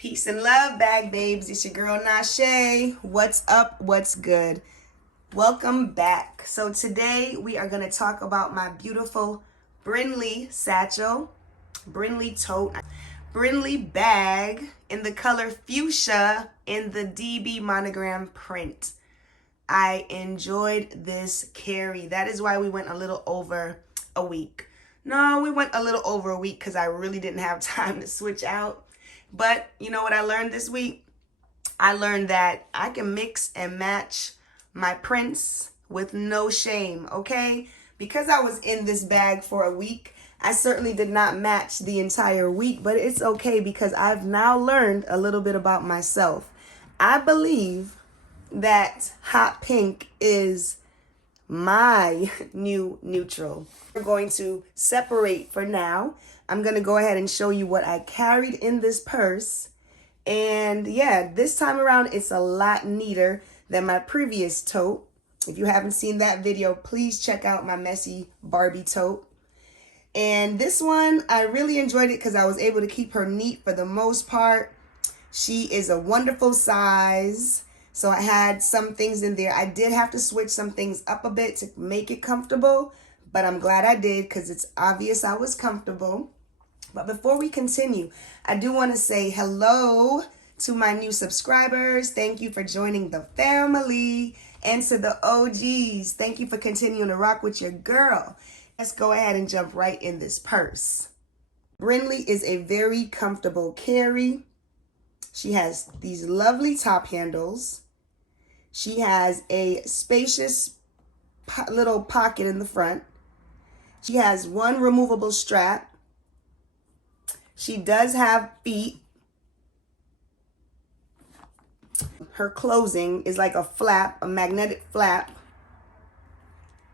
Peace and love, bag babes. It's your girl Nashe. What's up? What's good? Welcome back. So today we are going to talk about my beautiful Brinley satchel, Brinley tote, Brinley bag in the color fuchsia in the DB monogram print. I enjoyed this carry. That is why we went a little over a week. No, we went a little over a week because I really didn't have time to switch out. But you know what I learned this week? I learned that I can mix and match my prints with no shame, okay? Because I was in this bag for a week, I certainly did not match the entire week, but it's okay because I've now learned a little bit about myself. I believe that hot pink is my new neutral. We're going to separate for now. I'm going to go ahead and show you what I carried in this purse. And yeah, this time around, it's a lot neater than my previous tote. If you haven't seen that video, please check out my messy Barbie tote. And this one, I really enjoyed it because I was able to keep her neat for the most part. She is a wonderful size. So I had some things in there. I did have to switch some things up a bit to make it comfortable, but I'm glad I did because it's obvious I was comfortable. But before we continue, I do want to say hello to my new subscribers. Thank you for joining the family. And to the OGs, thank you for continuing to rock with your girl. Let's go ahead and jump right in this purse. Brinley is a very comfortable carry. She has these lovely top handles. She has a spacious little pocket in the front. She has one removable strap. She does have feet. Her closing is like a flap, a magnetic flap.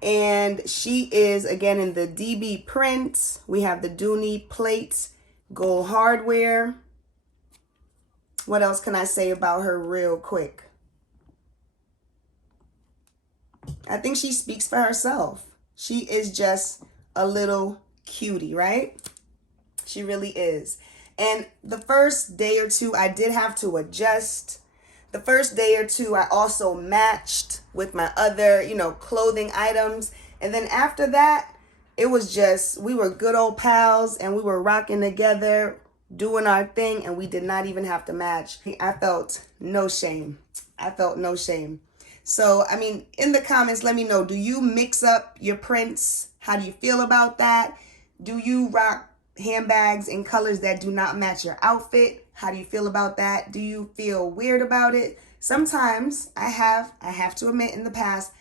And she is, again, in the DB print. We have the Dooney plates, gold hardware. What else can I say about her real quick? I think she speaks for herself. She is just a little cutie, right? She really is. And the first day or two, I did have to adjust. The first day or two, I also matched with my other, clothing items. And then after that, it was just, we were good old pals and we were rocking together, doing our thing, and we did not even have to match. I felt no shame. I felt no shame. So, I mean, in the comments, let me know, do you mix up your prints? How do you feel about that? Do you rock handbags in colors that do not match your outfit? How do you feel about that? Do you feel weird about it? Sometimes I have to admit, in the past,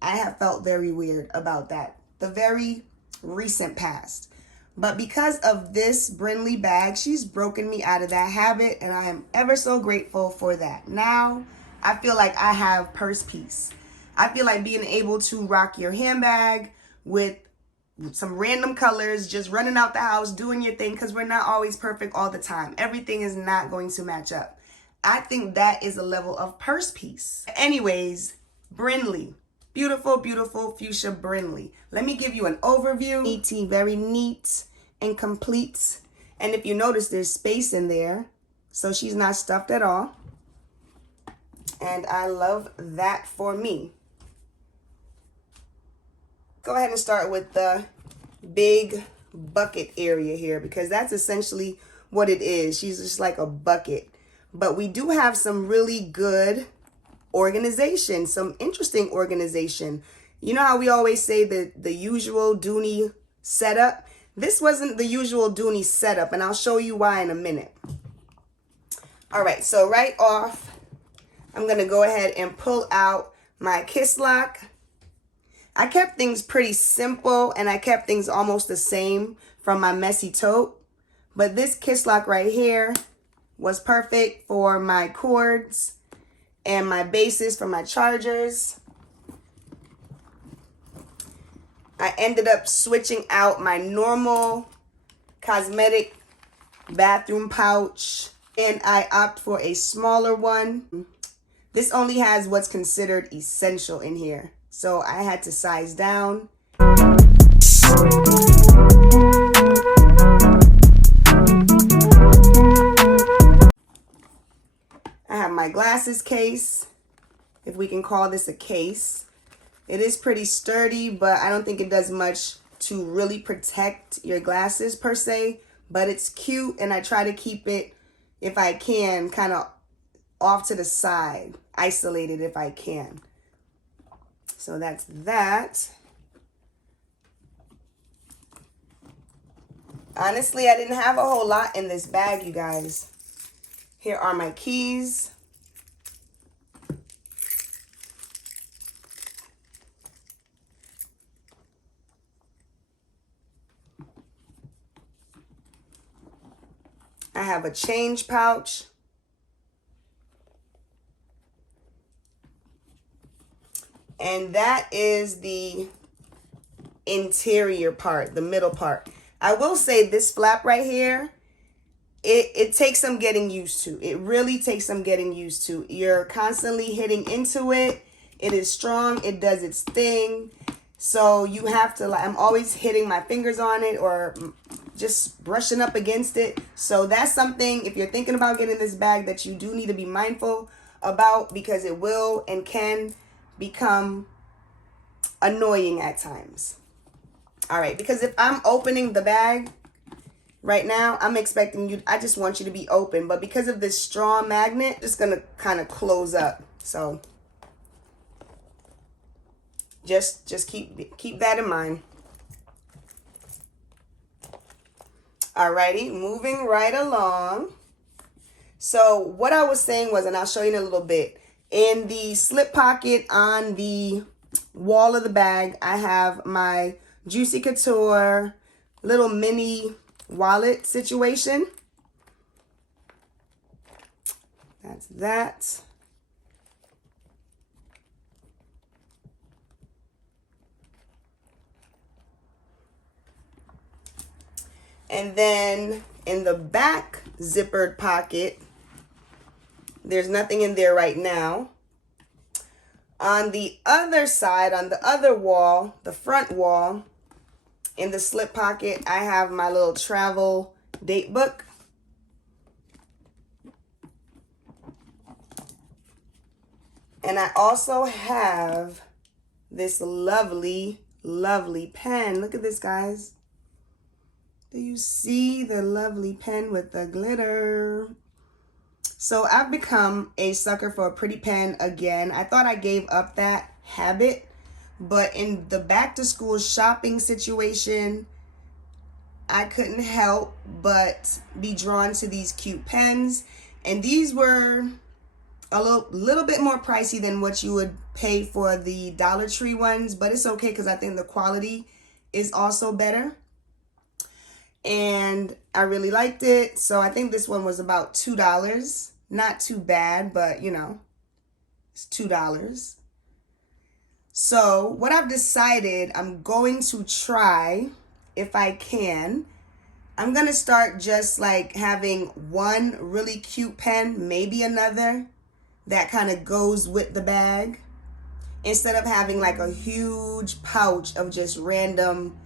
I have felt very weird about that. The very recent past. But because of this Brinley bag, she's broken me out of that habit, and I am ever so grateful for that. Now, I feel like I have purse peace. I feel like being able to rock your handbag with some random colors, just running out the house, doing your thing, because we're not always perfect all the time. Everything is not going to match up. I think that is a level of purse peace. Anyways, Brinley. Beautiful, beautiful fuchsia Brinley. Let me give you an overview. Neat, very neat and complete. And if you notice, there's space in there, so she's not stuffed at all. And I love that for me. Go ahead and start with the big bucket area here, because that's essentially what it is. She's just like a bucket. But we do have some really good organization, some interesting organization. You know how we always say that the usual Dooney setup? This wasn't the usual Dooney setup, and I'll show you why in a minute. All right, so right off, I'm going to go ahead and pull out my kiss lock. I kept things pretty simple, and I kept things almost the same from my messy tote. But this kiss lock right here was perfect for my cords and my bases for my chargers. I ended up switching out my normal cosmetic bathroom pouch, and I opt for a smaller one. This only has what's considered essential in here, so I had to size down. my glasses case, if we can call this a case. It is pretty sturdy, but I don't think it does much to really protect your glasses per se, but it's cute, and I try to keep it, if I can, kind of off to the side, isolated if I can. So that's that. Honestly, I didn't have a whole lot in this bag, you guys. Here are my keys. I have a change pouch. And that is the interior part, the middle part. I will say this flap right here, it takes some getting used to. It really takes some getting used to. You're constantly hitting into it. It is strong. It does its thing. So you have to, like, I'm always hitting my fingers on it or just brushing up against it. So that's something, if you're thinking about getting this bag, that you do need to be mindful about, because it will and can become annoying at times. All right, because if I'm opening the bag right now, I'm expecting you, I just want you to be open, but because of this strong magnet, it's gonna kind of close up. So just keep that in mind. Alrighty, moving right along. So what I was saying was, and I'll show you in a little bit, in the slip pocket on the wall of the bag, I have my Juicy Couture little mini wallet situation. That's that. And then in the back zippered pocket, there's nothing in there right now. On the other side, on the other wall, the front wall, in the slip pocket, I have my little travel date book. And I also have this lovely, lovely pen. Look at this, guys. Do you see the lovely pen with the glitter? So I've become a sucker for a pretty pen again. I thought I gave up that habit, but in the back to school shopping situation, I couldn't help but be drawn to these cute pens. And these were a little bit more pricey than what you would pay for the Dollar Tree ones, but it's okay because I think the quality is also better. And I really liked it. So I think this one was about $2. Not too bad, but you know, it's $2. So what I've decided I'm going to try, if I can, I'm going to start just like having one really cute pen, maybe another that kind of goes with the bag, instead of having like a huge pouch of just random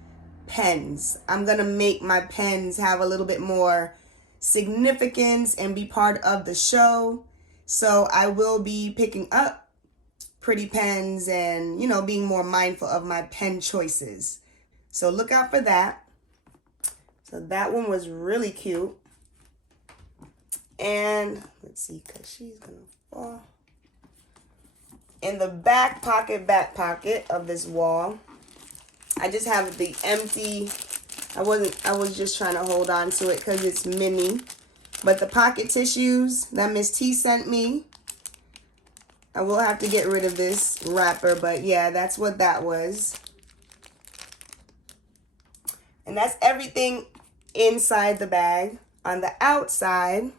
pens. I'm gonna make my pens have a little bit more significance and be part of the show. So I will be picking up pretty pens and, you know, being more mindful of my pen choices. So look out for that. So that one was really cute. And let's see, because she's gonna fall. In the back pocket of this wall, I just have the empty, I was just trying to hold on to it because it's mini. But the pocket tissues that Miss T sent me, I will have to get rid of this wrapper, but yeah, that's what that was. And that's everything inside the bag. On the outside,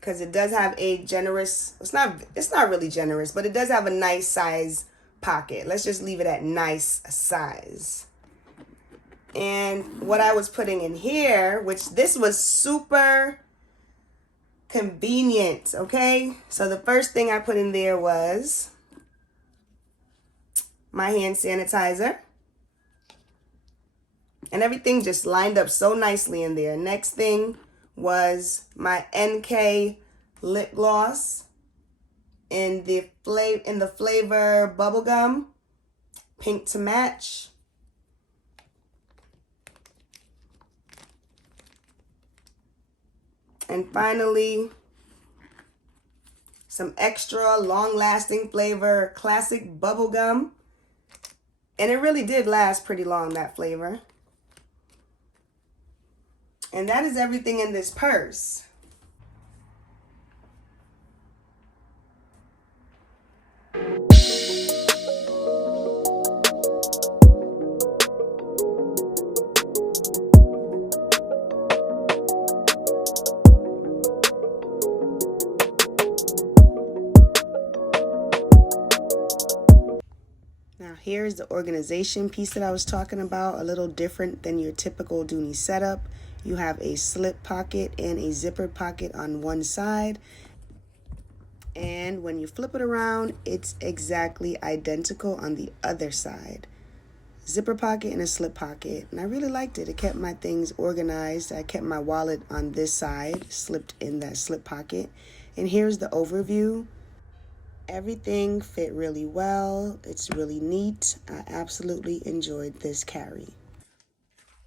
because it does have a generous, it's not really generous, but it does have a nice size pocket. Let's just leave it at nice size. And what I was putting in here, which this was super convenient, okay? So the first thing I put in there was my hand sanitizer. And everything just lined up so nicely in there. Next thing was my NK lip gloss in the flavor bubblegum, pink to match. And finally, some extra long-lasting flavor, classic bubblegum. And it really did last pretty long, that flavor. And that is everything in this purse. Now here's the organization piece that I was talking about, a little different than your typical Dooney setup. You have a slip pocket and a zippered pocket on one side. And when you flip it around, it's exactly identical on the other side. Zipper pocket and a slip pocket. And I really liked it. It kept my things organized. I kept my wallet on this side, slipped in that slip pocket. And here's the overview. Everything fit really well. It's really neat. I absolutely enjoyed this carry.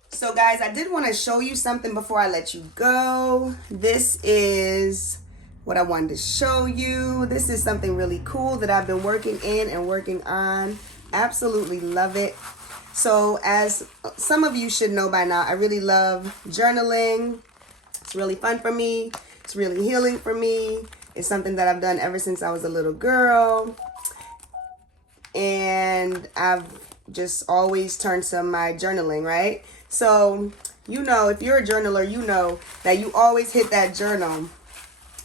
So guys, I did want to show you something before I let you go. This is what I wanted to show you. This is something really cool that I've been working in and working on. Absolutely love it. So as some of you should know by now, I really love journaling. It's really fun for me. It's really healing for me. It's something that I've done ever since I was a little girl. And I've just always turned to my journaling, right? So, you know, if you're a journaler, you know that you always hit that journal.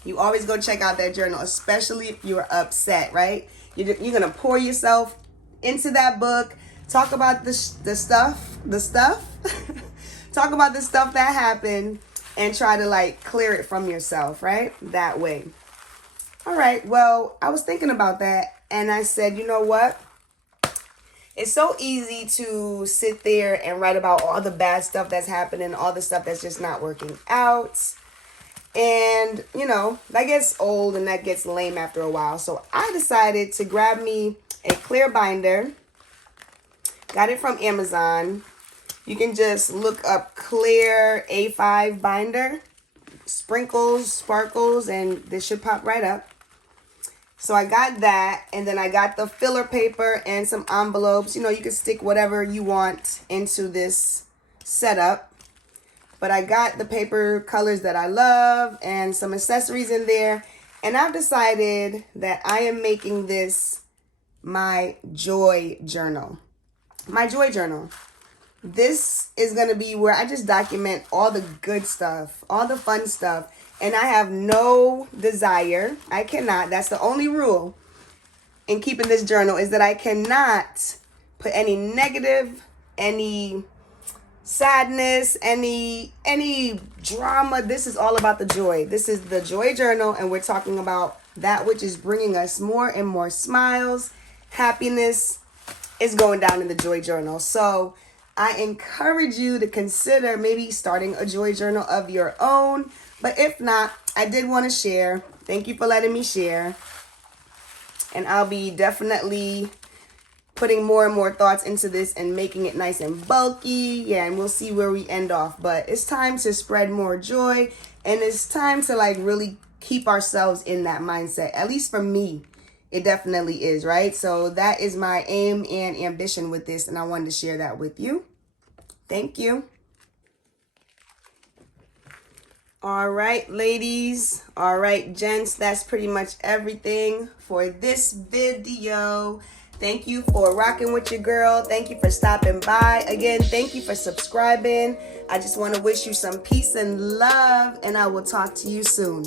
You always go check out that journal, especially if you're upset, right? You're going to pour yourself into that book, talk about the stuff, talk about the stuff that happened, and try to like clear it from yourself, right? That way. All right, well, I was thinking about that, and I said, you know what? It's so easy to sit there and write about all the bad stuff that's happening, all the stuff that's just not working out. And, you know, that gets old and that gets lame after a while. So I decided to grab me a clear binder. Got it from Amazon. You can just look up clear A5 binder. Sprinkles, sparkles, and this should pop right up. So I got that, and then I got the filler paper and some envelopes. You know, you can stick whatever you want into this setup. But I got the paper colors that I love and some accessories in there. And I've decided that I am making this my joy journal. My joy journal. This is going to be where I just document all the good stuff, all the fun stuff. And I have no desire, I cannot, that's the only rule in keeping this journal, is that I cannot put any negative, any sadness, any drama. This is all about the joy. This is the joy journal, and we're talking about that which is bringing us more and more smiles. Happiness is going down in the joy journal. So I encourage you to consider maybe starting a joy journal of your own. But if not, I did want to share. Thank you for letting me share. And I'll be definitely putting more and more thoughts into this and making it nice and bulky. Yeah, and we'll see where we end off. But it's time to spread more joy. And it's time to like really keep ourselves in that mindset. At least for me, it definitely is, right? So that is my aim and ambition with this. And I wanted to share that with you. Thank you. All right, ladies. All right, gents. That's pretty much everything for this video. Thank you for rocking with your girl. Thank you for stopping by. Again, thank you for subscribing. I just want to wish you some peace and love, and I will talk to you soon.